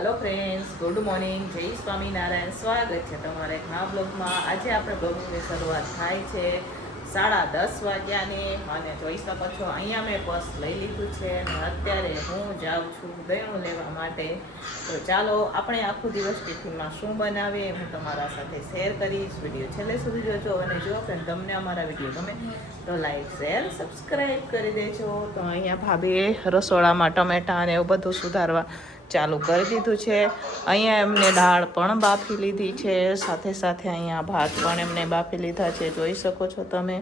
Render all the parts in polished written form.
Hello friends, good morning, जय स्वामीनारायण। स्वागत है તમારે એક નવા બ્લોગમાં। આજે આપણે બ્લોગની શરૂઆત થાય છે 10:30 વાગ્યાની અને જોઈ શકો છો અહીંયા મેં પર્સ લઈ લીધું છે અને અત્યારે હું જાઉં છું દહીંનું લેવા માટે। તો ચાલો આપણે આખો દિવસ ટિફિનમાં શું બનાવીએ હું તમારા સાથે શેર કરીશ। વિડીયો છેલ્લે સુધી જોજો અને જો ફ્રેન્ડ તમને અમારા વિડીયો ગમે તો લાઈક શેર સબસ્ક્રાઈબ કરી દેજો। તો અહીંયા ભાભીએ રસોડામાં ટમેટાં અને એવું બધું સુધારવા ચાલુ કરી દીધું છે। અહીંયા એમને દાળ પણ બાફી લીધી છે, સાથે સાથે અહીંયા ભાત પણ એમને બાફી લીધા છે, જોઈ શકો છો તમે।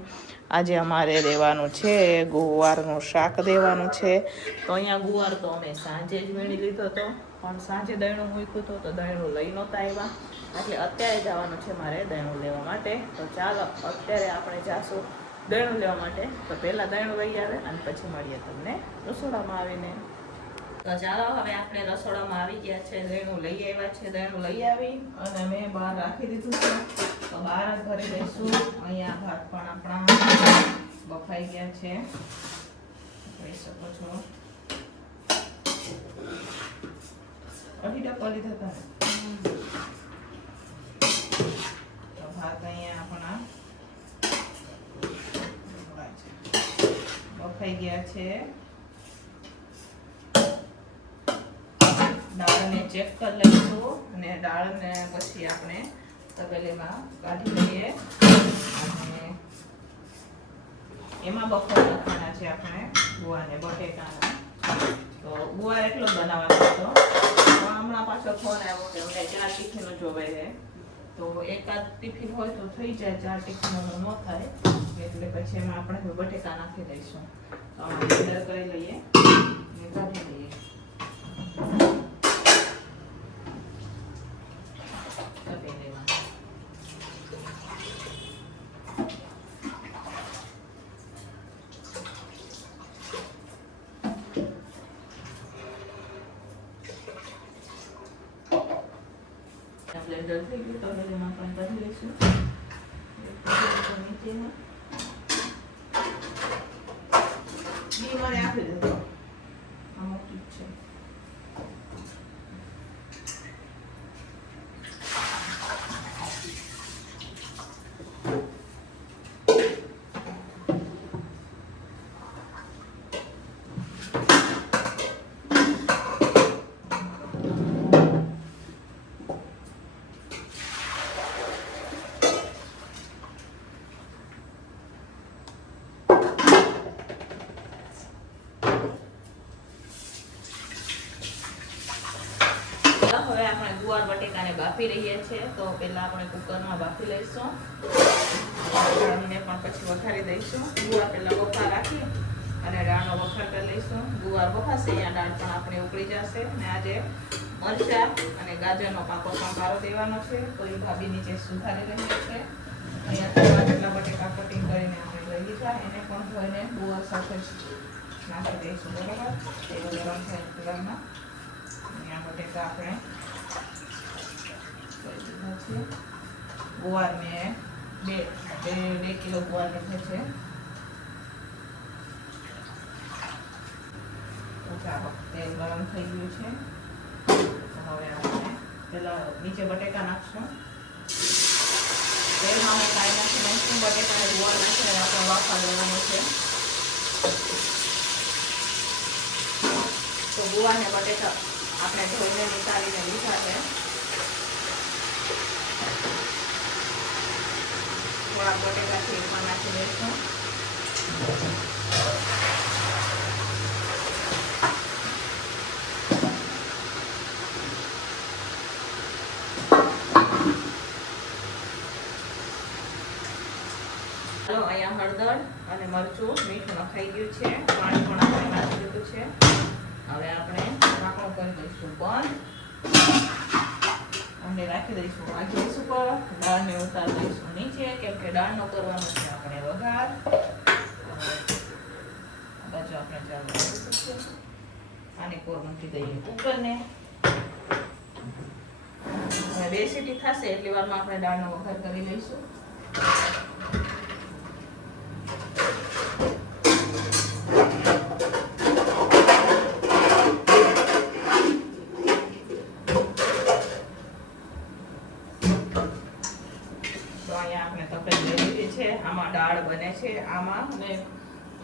આજે અમારે દેવાનું છે ગુવારનું શાક દેવાનું છે। તો અહીંયા ગુવાર તો અમે સાંજે જ વીણી લીધો હતો, પણ સાંજે દહીંનું મૂક્યું હતું તો દહીંનું લઈ નહોતા આવ્યા, એટલે અત્યારે જવાનું છે મારે દહીંનું લેવા માટે। તો ચાલો અત્યારે આપણે જાશું દહીંનું લેવા માટે। તો પહેલાં દહીંનું લઈ આવે અને પછી મળીએ તમને રસોડામાં આવીને। તો ચાલો હવે આપણે રસોડામાં આવી ગયા છે, દહીંનું લઈ આવ્યા છે। દહીંનું લઈ આવી અને મેં બહાર રાખી દીધું છે, તો બહાર જ ભરી દઈશું। અહીંયા ભાત પણ આપણા બફાઈ ગયા છે, જોઈ શકો છો। અઢી ટકા લીધા હતા, તો ભાત અહીંયા આપણા બફાઈ ગયા છે। દાળને ચેક કરી લઈશું અને દાળને પછી આપણે તપેલીમાં કાઢી લઈએ અને એમાં બફાર નાખવાના છે આપણે ગુવાર ને બટેટાનો। તો ગુવાર એટલો જ બનાવવાનો હતો, પણ હમણાં પાછો ફોન આવ્યો કે અમને 4 ટિફિનો જોવે છે। તો એકાદ ટિફિન હોય તો થઈ જાય, 4 ટિફિનો ન થાય, એટલે પછી એમાં આપણે બટેટા નાખી દઈશું। તો આમાં અંદર કરી લઈએ અને કાઢી લઈએ। બ્લેન્ડર થઈ ગયું તો હવે એમાં પણ કરી લઈશું નીચેમાં ઘી મને આપી દેજો, અમુક ઠીક છે। હવે આપણે ગુવાર બટેકાને બાફી રહ્યા છીએ, તો પહેલા આપણે કુકરમાં બાફી લઈશું, દાળને પણ પછી વઘારી દઈશું। ગુવાર પહેલા વઘાર રાખી અને દાળનો વઘાર કરી લઈશું। ગુવાર બફાશે અહીંયા દાળ પણ આપણે ઉકળી જશે। અને આજે મરચાં અને ગાજરનો પાકો સંભારો દેવાનો છે, તો એ ભાભી નીચે સુધારી રહી છે। અહીંયા થોડા જેટલા બટેકા કટિંગ કરીને આપણે લઈ લીધા, એને પણ ધોઈને ગુવાર સાથે નાખી દઈશું, બરાબર। એ ગરમ છે કુકરમાં, અહીંયા બટેકા આપણે ગુવાર મેં 2 કિલો ગુવાર લીધો છે। તો ચાલો તેલ ગરમ થઈ ગયું છે, તો હવે આપણે પેલા નીચે બટેકા નાખશું। તેલમાં અમે કાંઈ નાખી નાખીશું, બટેકા અને ગુવાર નાખીને આપણે વાફા દેવાનું છે। તો ગુવાર ને બટેકા આપણે ધોઈને નિકાળીને લીધા છે, થોડા બટેકા તેલમાં નાખી દઈશું। ચાલો અહીંયા હળદર અને મરચું મીઠું નખાઈ ગયું છે, પાણી પણ આપણે નાખી દીધું છે। હવે આપણે ઢાંકણું કરી દઈશું બંધ અને રાખી દઈશું આ ગેસ ઉપર। દાળને ઉતારી દઈશું નીચે, કેમ કે દાળનો કરવાનો છે આપણે વઘાર। આ બાજુ આપણે ચાલુ કરી દઈશું, આને કોર મૂકી દઈએ કુકરને। હવે 2 સીટી થશે એટલી વારમાં આપણે દાળનો વઘાર કરી લઈશું। તપેલી છે, આમાં દાળ બને છે. આમાં અને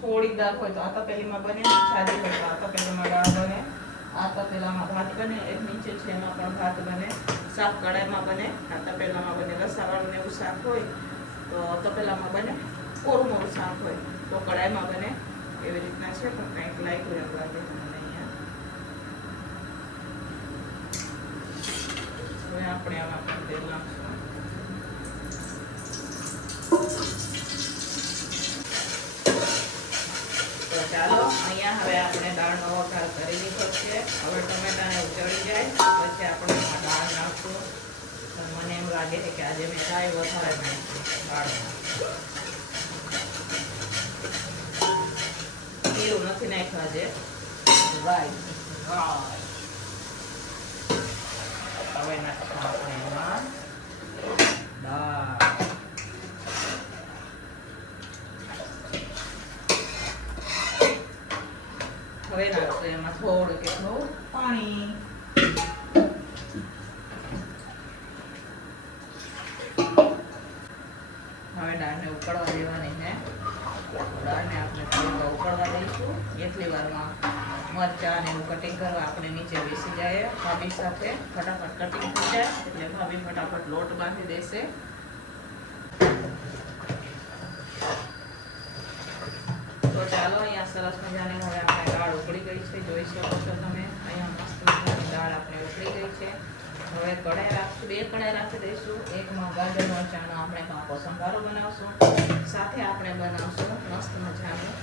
થોડીક દાળ હોય તો આ તપેલીમાં બને, જાડી હોય તો આ તપેલીમાં દાળ બને, આ તપેલામાં ભાત બને, એક નીચે છે એમાં પણ ભાત બને, શાક કડાઈમાં બને, આ તપેલામાં બને. રસાવાળું ને એવું શાક હોય તો તપેલામાં બને, કોરું મોરું શાક હોય તો કડાઈમાં બને. એવી રીતના છે. પણ કંઈક લાગ્યું એમ લાગે મને અહીંયા. હવે આપણે આમાં પણ તેલ નાખશું. તો ચાલો અહીંયા હવે આપણે દાળનો વઘાર કરી લીધો છે. હવે ટમેટાને ઉચળી જાય પછી આપણે એમાં દાળ નાખશું. પણ મને એમ લાગે છે કે આજે મેં કાંઈ વધારે નાખ્યું દાળમાં. જીરું નથી નાખ્યું આજે. હવે નાખશું આપણે એમાં દાળ. હવે નાખશું એમાં થોડું કેટલું પાણી. હવે દાળને ઉકળવા દેવાની છે. દાળને આપણે થોડું ઉકળવા દઈશું. એટલી વારમાં મરચાં ને એવું કટિંગ કરવા આપણે નીચે બેસી જાય ભાભી સાથે. ફટાફટ કટિંગ થઈ જાય એટલે ભાભી ફટાફટ લોટ બાંધી દેશે. તો ચાલો અહીંયા સરસ મજાની હવે આપણે દાળ ઉકળી ગઈ છે, જોઈ શકો છો તમે. અહીંયા મસ્ત મજાની દાળ આપણે ઉકળી ગઈ છે. હવે કઢાઈ રાખશું, 2 કઢાઈ રાખી દઈશું. એકમાં ગાજર મરચાંનો આપણે પાકો સંભારો બનાવશું, સાથે આપણે બનાવશું મસ્ત મજાનું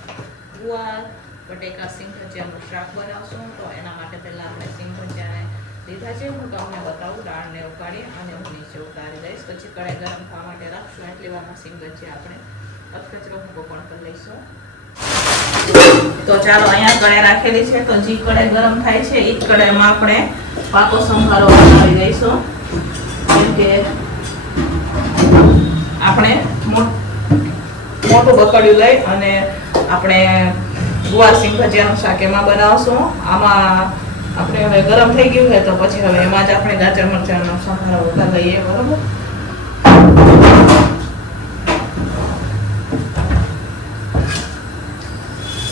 ગુવાર બટેકા સિંગ ભજીયાનું શાક બનાવશું. તો એના માટે પહેલાં આપણે સિંગ ભજીયાને લીધા છે. હું તમને બતાવું. દાળને ઉકાળી અને હું નીચે ઉતારી દઈશ. પછી કઢાઈ ગરમ થવા માટે રાખશું. એટલી વારમાં સિંગ ભજીયા આપણે અધકચરો ભૂકો પણ કરી લઈશું. તો ચાલો અહીંયા કઢાઈ રાખેલી છે. તો જે કઢાઈ ગરમ થાય છે એ જ કઢાઈમાં આપણે પાકો સંભારો બનાવી દઈશું. કેમ કે આપણે મોટું બકડિયું લઈ અને આપણે ગુવાર સિંગ ભજીયાનું શાક એમાં બનાવશું. આમાં આપણે હવે ગરમ થઈ ગયું છે તો પછી હવે એમાં જ આપણે ગાજર મરચાંનો સંભારો વઘાર લઈએ. બરોબર.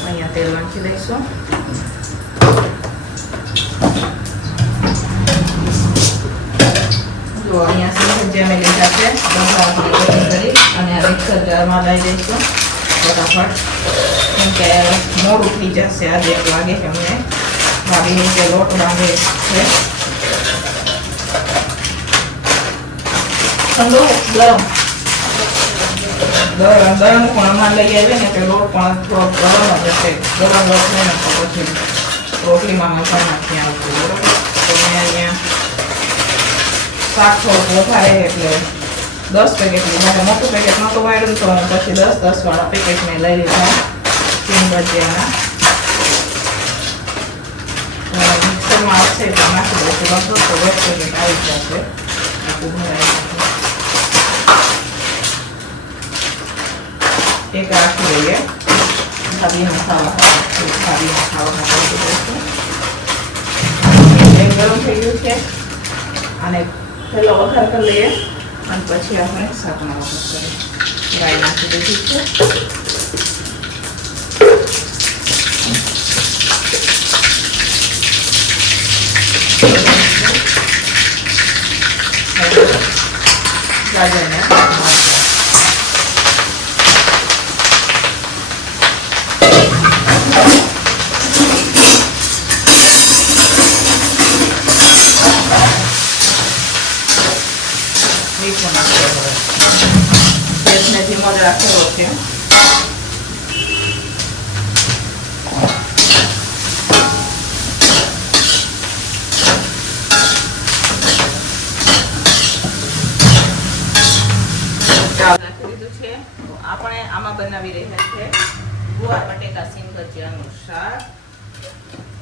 અહીંયા તેલ નાખી દઈશું. જો અહીંયા સિંગ ભજીયા મેં લીધા છે. બધા આપણે કટિંગ કરી અને મિક્સર જારમાં લઈ દઈશું ફટાફટ. કેમ કે મોડું થઈ જશે આજે એમ લાગે છે અમને. ભાભી નીચે લોટ બાંધે છે. ઠંડુ ગરમ પણ અમારે લઈ આવીએ ને તે લોટ પણ થોડો ગરમ જ હશે. ગરમ લોટ લઈને તો પછી રોટલીમાં મસાલા નાખી આવતું. બરોબર. તો મેં અહીંયા શાક થોડુંક વધારે એટલે 10 પેકેટ લીધા. મોટું પેકેટ નહોતું વાળ્યું તો પછી 10 વાળા પેકેટ મેં લઈ લીધા સિંગ ભજીયાના. મિક્સરમાં આવશે તો નાખી દઈશું. લગભગ તો 10 પેકેટ આવી જશે. એક રાખી દઈએ. ભાભીના ખાવા માટે ગરમ થઈ ગયું છે. અને પેલો વઘાર કરી લઈએ અને પછી આપણે શાકનો વઘાર કરીએ. રાઈ નાખી દીધી છે. ગાજરને મીઠું નાખવું. ગેસને ધીમો જ રાખેલો છે. નાખી દીધું છે. તો આપણે આમાં બનાવી રહ્યા છે ગુવાર બટેકા સિંગ ભજીયાનું શાક.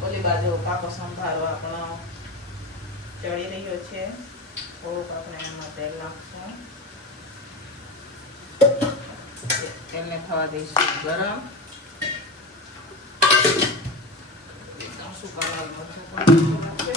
ઓલી બાજુ પાકો સંભારો આપણો ચડી રહ્યો છે. થોડુંક આપણે એમાં તેલ નાખશું. તેલને થવા દઈશું ગરમ. સૂકા લાલ મરચું પણ નાખશે.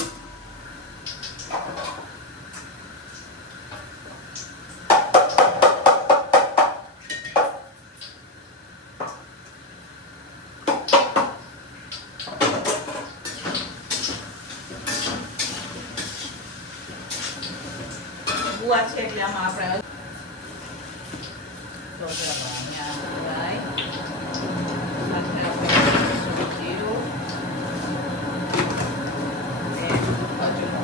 ગુવાર છે એટલે આમાં આપણે તો ચાલો અહીંયા રાઈ સાથે આપણે જીરું અને અજમો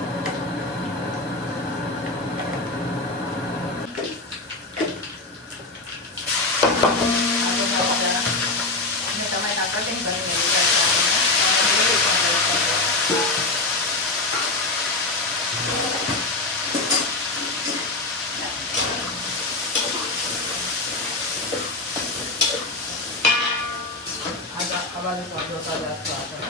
ટમેટા કટિંગ કરીને લીધા છે બાજુ થોડો તાજા રાખવા આપણે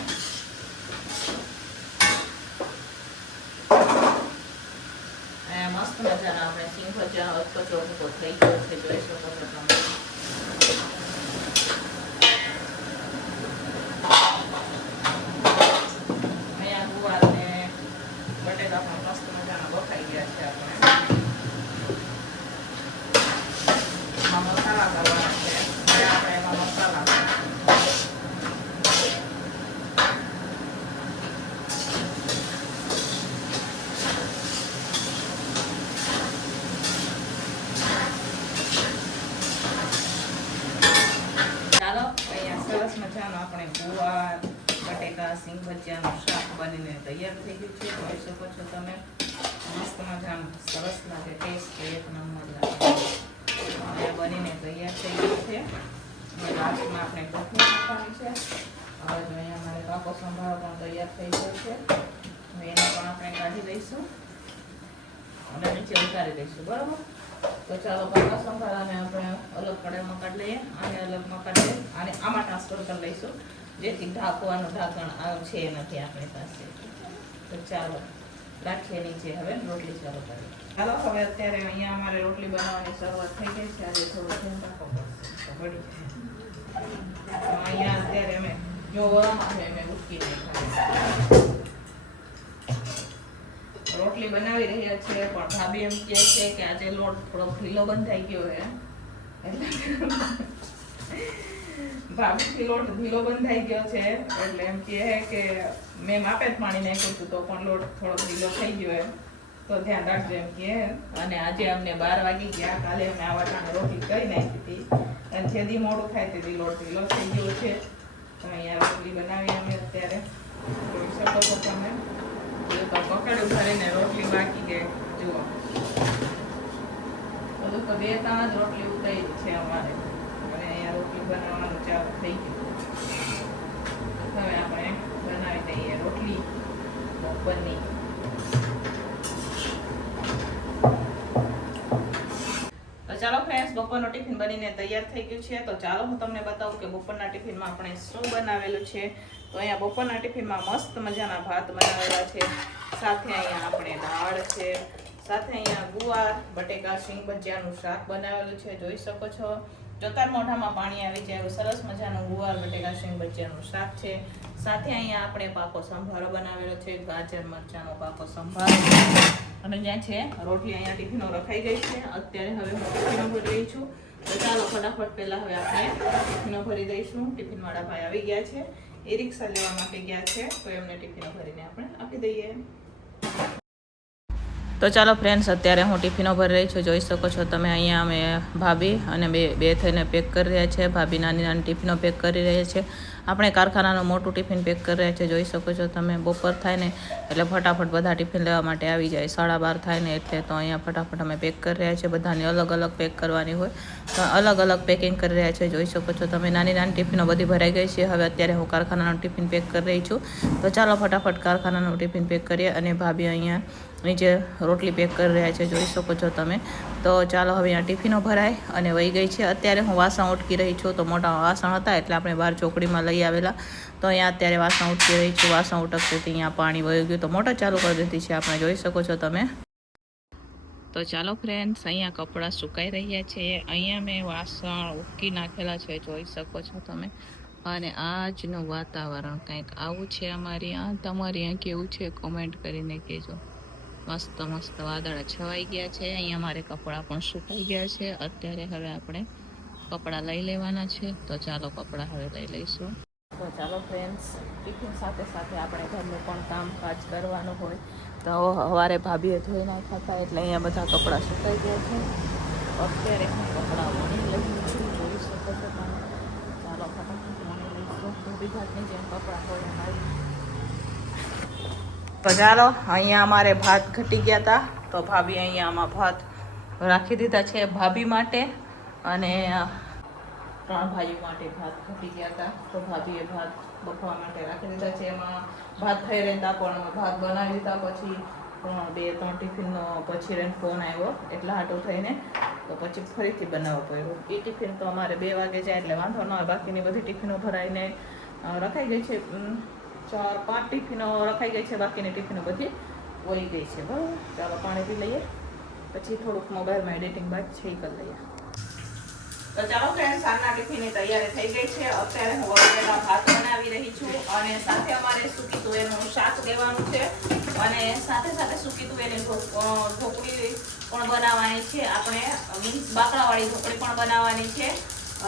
મસ્ત મજાના આપણે સિંગ ભજીયા કચરો ભૂકો થઈ ગયો છે જોઈ શકો છો તમે અહીંયા ગુવાર ને બટેકા પણ મસ્ત મજાના બફાઈ ગયા છે આપણે મસાલા કરવાના છે હવે આપણે એમાં મસાલા મજાનો આપણે ગુવાર બટેકા સિંગ ભજીયાનું શાક બનીને તૈયાર થઈ ગયું છે જોઈ શકો છો તમે મસ્ત મજાનું સરસ લાગે ટેસ્ટ એક નંબર લાગે હવે બનીને તૈયાર થઈ ગયું છે હવે લાસ્ટમાં આપણે કોથમીર નાખવાની છે હવે જો અહીંયા અમારે પાકો સંભારો પણ તૈયાર થઈ ગયો છે હવે એને પણ આપણે કાઢી દઈશું અને નીચે ઉતારી દઈશું બરાબર તો ચાલો પાકા સંભારાને આપણે અલગ કડાઈમાં કાઢી લઈએ અને અલગમાં કાઢી લઈએ અને આમાં ટ્રાન્સફર કરી લઈશું જેથી ઢાંકવાનું ઢાંકણ છે નથી આપણી પાસે તો ચાલો રાખીએ નીચે હવે રોટલી ચાલુ કરીએ ચાલો હવે અત્યારે અહીંયા અમારે રોટલી બનાવવાની શરૂઆત થઈ ગઈ છે આજે થોડું ધ્યાન રાખવું પડશે પડી જાય અહીંયા અત્યારે અમે જો વરામાં છે અમે ઉટકી નહીં રોટલી બનાવી રહ્યા છે પણ ભાભી એમ કહે છે કે આજે લોટ થોડો ઢીલો બંધાઈ ગયો છે એટલે ભાભીથી લોટ ઢીલો બંધાઈ ગયો છે એટલે એમ કહે કે મેં માપે જ પાણી નાખ્યું હતું તો પણ લોટ થોડો ઢીલો થઈ ગયો એમ તો ધ્યાન રાખજો એમ કહે અને આજે અમને 12 વાગી ગયા કાલે અમે આવા ટાણે રોટલી કરી નાખી હતી અને જેથી મોડું થાય તેથી લોટ ઢીલો થઈ ગયો છે તો અહીંયા રોટલી બનાવી અમે અત્યારે જોઈ શકો છો તમે પકડું ભરીને રોટલી બાકી ગઈ જુઓ બધું તો 2-3 જ રોટલી ઉતારી છે અમારે અને અહીંયા રોટલી બનાવવાનું ચાલુ થઈ ગયું હવે આપણે બનાવી દઈએ રોટલી બપોરની તો ચાલો ફ્રેન્ડ્સ બપોરનો ટિફિન બનીને તૈયાર થઈ ગયું છે તો ચાલો હું તમને બતાવું કે બપોરના ટિફિનમાં આપણે શું બનાવેલું છે તો અહીંયા બપોરના ટિફિનમાં મસ્ત મજાના ભાત બનાવેલા છે સાથે અહીંયા આપણે દાળ છે સાથે અહીંયા ગુવાર બટેકા સિંગ ભજીયાનું શાક બનાવેલું છે જોઈ શકો છો જોતા મોઢામાં પાણી આવી જાય એવું સરસ મજાનું ગુવાર બટેકા સિંગ ભજીયાનું શાક છે સાથે અહીંયા આપણે પાકો સંભારો બનાવેલો છે ગાજર મરચાંનો પાકો સંભારો અને જ્યાં છે રોટલી અહીંયા ટિફિનો રખાઈ ગઈ છે અત્યારે હવે હું ટિફિનો ભરી રહી છું તો ચાલો ફટાફટ પહેલાં હવે આપણે ટિફિનો ભરી દઈશું ટિફિનવાળા ભાઈ આવી ગયા છે એ રિક્ષા લેવા માટે ગયા છે તો એમને ટિફિનો ભરીને આપણે આપી દઈએ તો ચાલો ફ્રેન્ડ્સ અત્યારે હું ટિફિનો ભરી રહી છું જોઈ શકો છો તમે અહીંયા અમે ભાભી અને બે થઈને પેક કરી રહ્યા છે ભાભી નાની નાની ટિફિનો પેક કરી રહ્યા છે આપણે કારખાનાનું મોટું ટિફિન પેક કરી રહ્યા છે જોઈ શકો છો તમે બપોર થાય ને એટલે ફટાફટ બધા ટિફિન લેવા માટે આવી જાય 12:30 થાય ને એટલે તો અહીંયા ફટાફટ અમે પેક કરી રહ્યા છે બધાને અલગ અલગ પેક કરવાની હોય તો અલગ અલગ પેકિંગ કરી રહ્યા છે જોઈ શકો છો તમે નાની નાની ટિફિનો બધી ભરાઈ ગઈ છે હવે અત્યારે હું કારખાનાનું ટિફિન પેક કરી રહી છું તો ચાલો ફટાફટ કારખાનાનું ટિફિન પેક કરીએ અને ભાભી અહીંયા નીચે રોટલી પેક કરી રહ્યા છે જોઈ શકો છો તમે તો ચાલો હવે અહીંયા ટિફિનો ભરાય અને વહી ગઈ છે અત્યારે હું વાસણ ઉટકી રહી છું તો મોટા વાસણ હતા એટલે આપણે બહાર ચોકડીમાં લઈ આવેલા તો અહીંયા અત્યારે વાસણ ઉટકી રહી છું વાસણ ઉટકતી અહીંયા પાણી વહી ગયું તો મોટર ચાલુ કરી દીધી છે આપણે જોઈ શકો છો તમે તો ચાલો ફ્રેન્ડ્સ અહીંયા કપડાં સુકાઈ રહ્યા છે અહીંયા મેં વાસણ ઉટકી નાખેલા છે જોઈ શકો છો તમે અને આજનું વાતાવરણ કંઈક આવું છે અમારી તમારી અહીંયા કેવું છે કોમેન્ટ કરીને કહેજો મસ્ત મસ્ત વાદળા છવાઈ ગયા છે અહીંયા અમારે કપડાં પણ સુકાઈ ગયા છે અત્યારે હવે આપણે કપડાં લઈ લેવાના છે તો ચાલો કપડાં હવે લઈ લઈશું તો ચાલો ફ્રેન્ડ્સ ટિફિન સાથે સાથે આપણે ઘરનું પણ કામકાજ કરવાનું હોય તો સવારે ભાભીએ ધોઈ નાખ્યા હતા એટલે અહીંયા બધા કપડાં સુકાઈ ગયા છે. અત્યારે હું કપડાં વણી લઈ છું, જોઈ શકો છો તમે. ચાલો ફટાફટ વણી લઈશું. ધોબી ઘાટની જેમ કપડાં હોય અમારી. તો ચાલો અહીંયા અમારે ભાત ઘટી ગયા હતા તો ભાભી અહીંયા આમાં ભાત રાખી દીધા છે ભાભી માટે, અને 3 ભાઈઓ માટે ભાત ઘટી ગયા હતા તો ભાભીએ ભાત બફવા માટે રાખી દીધા છે. એમાં ભાત થઈ રહેતા પણ ભાત બનાવી દીધા. પછી 2-3 ટિફિનનો પછી રહીને ફોન આવ્યો એટલે હાટો થઈને તો પછી ફરીથી બનાવવો પડ્યો. એ ટિફિન તો અમારે 2 વાગે જાય એટલે વાંધો ન હોય. બાકીની બધી ટિફિનો ભરાઈને રખાઈ ગઈ છે. 4-5 ટિફિનો રખાઈ ગઈ છે, બાકીની ટિફિનો બધી વળી ગઈ છે. બરાબર, ચાલો પાણી પી લઈએ, પછી થોડુંક મોબાઈલમાં એડિટિંગ બાદ છે એ કરી લઈએ. તો ચાલો ફ્રેન્ડ, સાંજના ટિફિનની તૈયારી થઈ ગઈ છે. અત્યારે હું વઘારેલા ભાત બનાવી રહી છું અને સાથે અમારે સૂકી તુવેરનું શાક લેવાનું છે અને સાથે સાથે સૂકી તુવેરની ઢોકળી પણ બનાવવાની છે. આપણે મીન્સ બાકડાવાળી ઢોકળી પણ બનાવવાની છે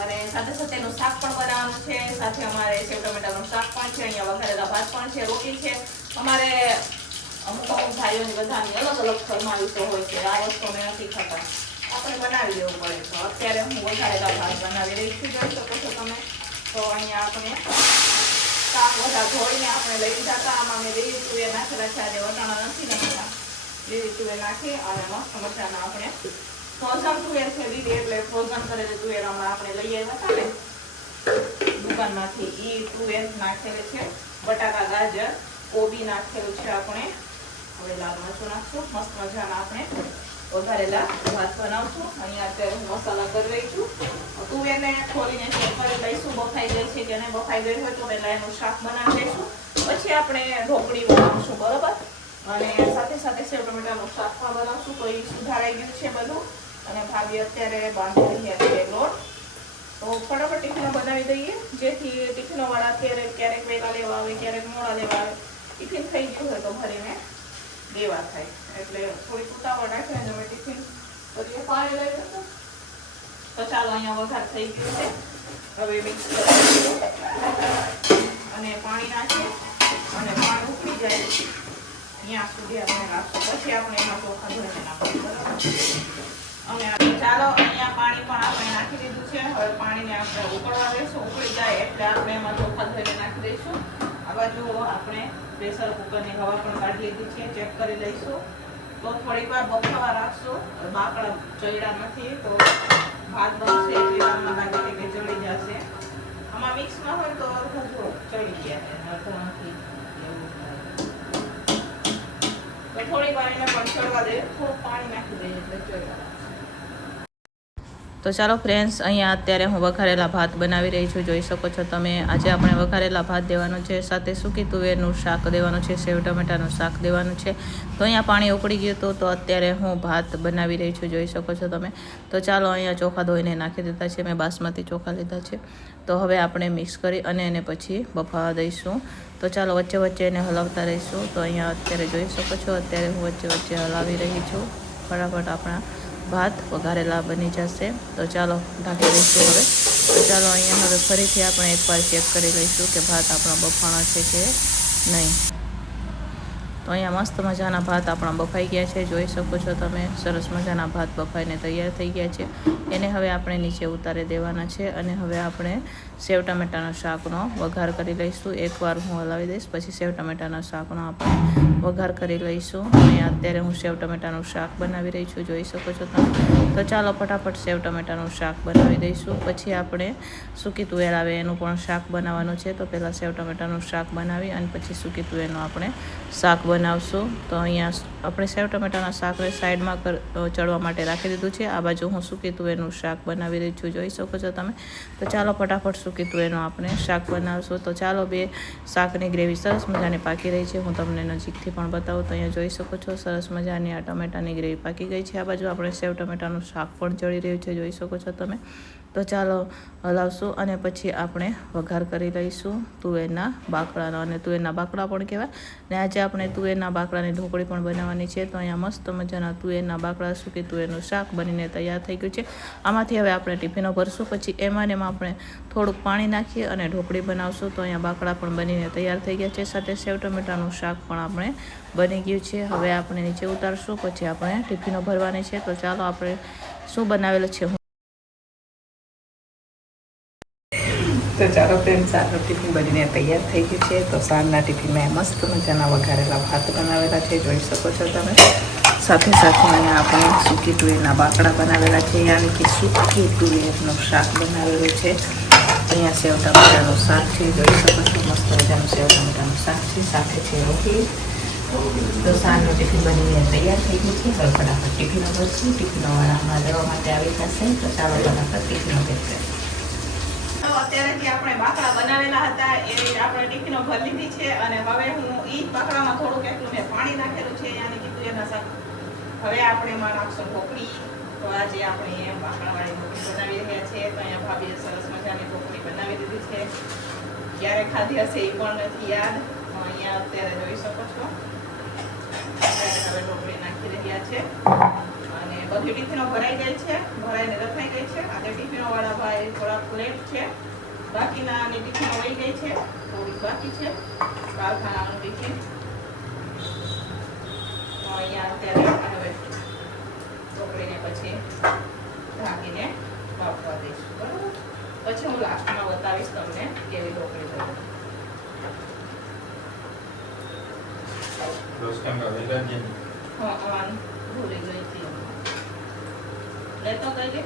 અને સાથે સાથે એનું શાક પણ બનાવવાનું છે. સાથે અમારે સેવ ટમેટાનું શાક પણ છે, અહીંયા વઘારેલા ભાત પણ છે, રોટી છે. અમારે અમુક ભાઈઓની બધાની અલગ અલગ ફરમાઈશો હોય છે. આ વસ્તુ અમે નથી ખાતા, આપણે બનાવી દેવું પડે. તો અત્યારે હું વઘારેલા ભાત બનાવી રહી છું, જોઈ શકો છો તમે. તો અહીંયા આપણે શાક બધા ધોઈને આપણે લઈ લીધા હતા. આમાં મેં લીલી તુવેર નાખેલા છે, આજે વટાણા નથી નાખતા. લીલી તુવેર નાખી અને મસ્ત મજાના આપણે ફ્રોઝન તુવેર છે લીલી, એટલે ફ્રોઝન કરેલી તુવેર હમણાં આપણે લઈ આવ્યા હતા ને દુકાનમાંથી, એ તુવેર નાખેલી છે. બટાકા, ગાજર, કોબી નાખેલું છે આપણે. હવે લાલ મરચું નાખશું. મસ્ત મજાના આપણે વઘારેલા ભાત બનાવશું. અહીંયા અત્યારે હું મસાલા કરી રહી છું. તુવેરને ખોલીને ચેક કરી લઈશું બફાઈ ગઈ છે કે નહીં. બફાઈ ગઈ હોય તો પહેલાં એનું શાક બનાવી લઈશું, પછી આપણે ઢોકળી બનાવશું. બરોબર, અને સાથે સાથે સેવ ટમેટાનું શાક પણ બનાવશું. તો એ સુધારાઈ ગયું છે બધું. અને ભાભી અત્યારે બાંધી રહ્યા છે લોટ. તો ફટાફટ ટિફિનો બનાવી દઈએ, જેથી ટિફિનોવાળા ક્યારેક વહેલા લેવા આવે, ક્યારેક મોડા લેવા આવે. ટિફિન થઈ ગયું હોય તો ભરીને દેવા થાય, એટલે થોડી ઉતાવળ રાખીને તમે ટિફિન કરીએ. પાણી લઈ લેજો. તો ચાલો, અહીંયા વઘાર થઈ ગયું છે. હવે મિક્સ કરી અને પાણી નાખીએ અને પાણી ઉકળી જાય ત્યાં સુધી આપણે રાખશું. પછી આપણે એમાં ચોખા ધોઈને નાખીશું. બરાબર, અને ચાલો અહીંયા પાણી પણ આપણે નાખી દીધું છે. હવે પાણીને આપણે ઉકળવા દઈશું. ઉકળી જાય એટલે આપણે એમાં ચોખા ધોઈને નાખી દઈશું. આ બાજુ આપણે પ્રેશર કુકરની હવા પણ કાઢી લીધી છે, ચેક કરી લઈશું. તો થોડીક વાર બફાવા રાખશું. બાકડા ચડ્યા નથી તો ભાત બનશે એટલી વારમાં લાગે કે ચડી જશે. આમાં મિક્સમાં હોય તો અડધા જો ચડી ગયા છે, અડધા નથી. તો થોડીક વાર એને પણ ચડવા દઈએ, થોડું પાણી નાખી દઈએ એટલે ચડવા. તો ચાલો ફ્રેન્ડ્સ, અહીંયા અત્યારે હું વઘારેલા ભાત બનાવી રહી છું, જોઈ શકો છો તમે. આજે આપણે વઘારેલા ભાત દેવાનું છે, સાથે સૂકી તુવેરનું શાક દેવાનું છે, સેવ ટમેટાનું શાક દેવાનું છે. તો અહીંયા પાણી ઉકળી ગયું હતું તો અત્યારે હું ભાત બનાવી રહી છું, જોઈ શકો છો તમે. તો ચાલો, અહીંયા ચોખા ધોઈને નાખી દીધા છે. મેં બાસમતી ચોખા લીધા છે. તો હવે આપણે મિક્સ કરી અને એને પછી બફાવા દઈશું. તો ચાલો, વચ્ચે વચ્ચે એને હલાવતા રહીશું. તો અહીંયા અત્યારે જોઈ શકો છો, અત્યારે હું વચ્ચે વચ્ચે હલાવી રહી છું. ફટાફટ આપણા ભાત વઘારેલા બની જશે. તો ચાલો, ઢાંકી દઈશું હવે. તો ચાલો, અહીંયા હવે ફરીથી આપણે એકવાર ચેક કરી લઈશું કે ભાત આપણા બફાણા છે કે નહીં. તો અહીંયા મસ્ત મજાના ભાત આપણા બફાઈ ગયા છે, જોઈ શકો છો તમે. સરસ મજાના ભાત બફાઈને તૈયાર થઈ ગયા છે. એને હવે આપણે નીચે ઉતારી દેવાના છે અને હવે આપણે સેવ ટમેટાના શાકનો વઘાર કરી લઈશું. એકવાર હું હલાવી દઈશ, પછી સેવ ટમેટાના શાકનો આપણે વઘાર કરી લઈશું. અને અત્યારે હું સેવ ટમેટાનું શાક બનાવી રહી છું, જોઈ શકો છો તમે. તો ચાલો, ફટાફટ સેવ ટમેટાનું શાક બનાવી દઈશું. પછી આપણે સૂકી તુવેર આવે એનું પણ શાક બનાવવાનું છે. તો પહેલાં સેવ ટમેટાનું શાક બનાવી અને પછી સૂકી તુવેરનું આપણે શાક બનાવશું. તો અહીંયા આપણે સેવ ટમેટાના શાકને સાઈડમાં ચડવા માટે રાખી દીધું છે. આ બાજુ હું સૂકી તુવેરનું શાક બનાવી રહી છું, જોઈ શકો છો તમે. તો ચાલો, ફટાફટ સૂકી તુવેરનું આપણે શાક બનાવશું. તો ચાલો, બે શાકની ગ્રેવી સરસ મજાની પાકી રહી છે. હું તમને નજીકથી પણ બતાવું. તો અહીંયા જોઈ શકો છો, સરસ મજાની આ ટમેટાની ગ્રેવી પાકી ગઈ છે. આ બાજુ આપણે સેવ ટમેટાનું શાક પણ ચડી રહ્યું છે, જોઈ શકો છો તમે. તો ચાલો હલાવશું અને પછી આપણે વઘાર કરી લઈશું તુવેરના બાકડાનો. અને તુવેરના બાકડા પણ કહેવાય. ને આજે આપણે તુવેરના બાકડાની ઢોકળી પણ બનાવવાની છે. તો અહીંયા મસ્ત મજાના તુવેરના બાકડા સૂકી તુવેરનું શાક બનીને તૈયાર થઈ ગયું છે. આમાંથી હવે આપણે ટિફિનો ભરશું. પછી એમાં આપણે થોડુંક પાણી નાખીએ અને ઢોકળી બનાવશું. તો અહીંયા બાકડા પણ બનીને તૈયાર થઈ ગયા છે. સાથે સેવ ટમેટાનું શાક પણ આપણે બની ગયું છે. હવે આપણે નીચે ઉતારશું, પછી આપણે ટિફિનો ભરવાની છે. તો ચાલો આપણે શું બનાવેલું છે. તો ચાલો ફ્રેન્ડ્સ, આપણો ટિફિન બનીને તૈયાર થઈ ગયું છે. તો સાંજના ટિફિનમાં મસ્ત મજાના વઘારેલા ભાત બનાવેલા છે, જોઈ શકો છો તમે. સાથે સાથે અહીંયા આપણે સૂકી તુવેરના બાકડા બનાવેલા છે, યાની કે સૂકી તુવેરનું શાક બનાવેલું છે. અહીંયા સેવ ટમેટાનું શાક છે, જોઈ શકો છો. મસ્ત મજાનું સેવ ટમેટાનું શાક છે, સાથે છે રોટલી. તો સાંજનું ટિફિન બનીને તૈયાર થઈ ગયું છે. હવે ફટાફટ ટિફિનો ભરશું. ટિફિનોવાળામાં લેવા માટે આવી જશે. તો ચાલો ફટાફટ ટિફિનો ભરશે. અત્યારે જે આપણે બાકડા બનાવેલા હતા એ આપણે ટિફિનો ભરી લીધી છે. અને હવે હું ઈ બાકડામાં થોડુંક એટલું મેં પાણી નાખેલું છે, યાની કે તુવેરના શાક. હવે આપણે એમાં નાખશું ઢોકળી. તો આજે આપણે બાકડાવાળી ઢોકળી બનાવી રહ્યા છીએ. તો અહીંયા ભાભીએ સરસ મજાની ઢોકળી બનાવી દીધી છે. ક્યારે ખાધી હશે એ પણ નથી યાદ. અહીંયા અત્યારે જોઈ શકો છો. હવે ઢોકળી નાખી રહ્યા છે અને બધી ટિફિનો ભરાઈ ગઈ છે, ભરાઈને રખાઈ ગઈ છે. આજે ટિફિનો વાળા ભાઈ થોડાક લેટ છે, બાકીના ની ટિફિનો વહી ગઈ છે, થોડીક બાકી છે કારખાનાનું ટિફિન. તો અહીંયા અત્યારે હવે ઢોકળીને પછી ઢાંકીને બાફવા દઈશું, બરાબર. પછી હું લાસ્ટમાં બતાવીશ તમને કેવી ઢોકળી બને. ભૂલી ગઈ હતી લેતો કઈ.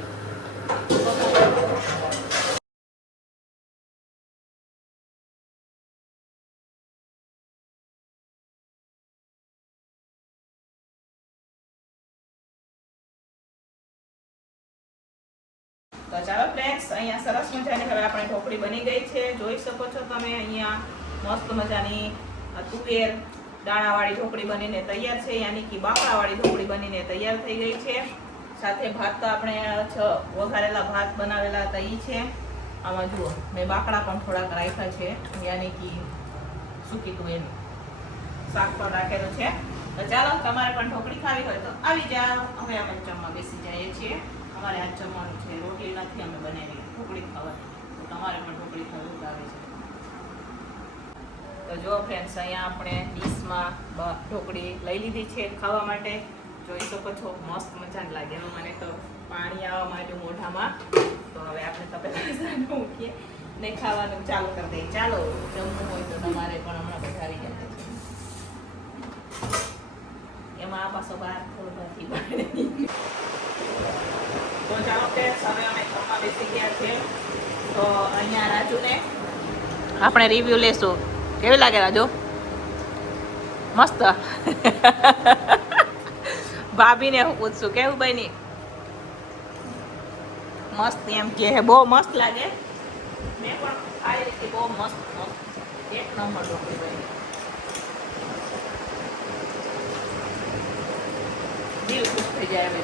તો ચાલો ફ્રેન્ડ્સ, અહીંયા સરસ મજાની હવે આપણે ઢોકળી બની ગઈ છે, જોઈ શકો છો તમે. અહીંયા મસ્ત મજાની તુવેર દાણાવાળી ઢોકળી બનીને તૈયાર છે, યાની કે બાકડાવાળી ઢોકળી બનીને તૈયાર થઈ ગઈ છે. સાથે ભાત તો આપણે વઘારેલા ભાત બનાવેલા હતા એ છે. આમાં જુઓ મેં બાકડા પણ થોડાક રાખ્યા છે, યાની કે સૂકી તુવેરનું શાક પણ રાખેલું છે. તો ચાલો તમારે પણ ઢોકળી ખાવી હોય તો આવી જાઓ. હવે અમે જમવા બેસી જઈએ છીએ. અમારે આજ જમવાનું છે, રોટલી નથી અમે બનાવી, ઢોકળી ખાવાની. તો તમારે પણ ઢોકળી ખાવી તો આવી જાય. તો જો ફ્રેન્ડ્સ, અહીંયા આપણે ડીશમાં ઢોકળી લઈ લીધી છે ખાવા માટે. જોઈ શકો છો, મસ્ત મજાને લાગે. મને તો પાણી આવવા માંડ્યું મોઢામાં. તો હવે આપણે તપેલા મૂકીએ ને ખાવાનું ચાલુ કરી દઈએ. ચાલો, જમવું હોય તો તમારે પણ હમણાં પધારી જાય છે. એમાં આ પાછો બહાર થોડું નથી પાડે. તો ચાલો ફ્રેન્ડ્સ, હવે અમે જમવા બેસી ગયા છે. તો અહીંયા રાજુને આપણે રિવ્યુ લેશું. કેવી લાગે રાજુ? મસ્ત. ભાભીને હું પૂછશું કેવું બની? મસ્ત એમ કે બહુ મસ્ત લાગે. મેં પણ ખાઈ લીધી, બહુ મસ્ત એક નંબર ઢોકળી બની. દિલ ખુશ થઈ જાય હવે.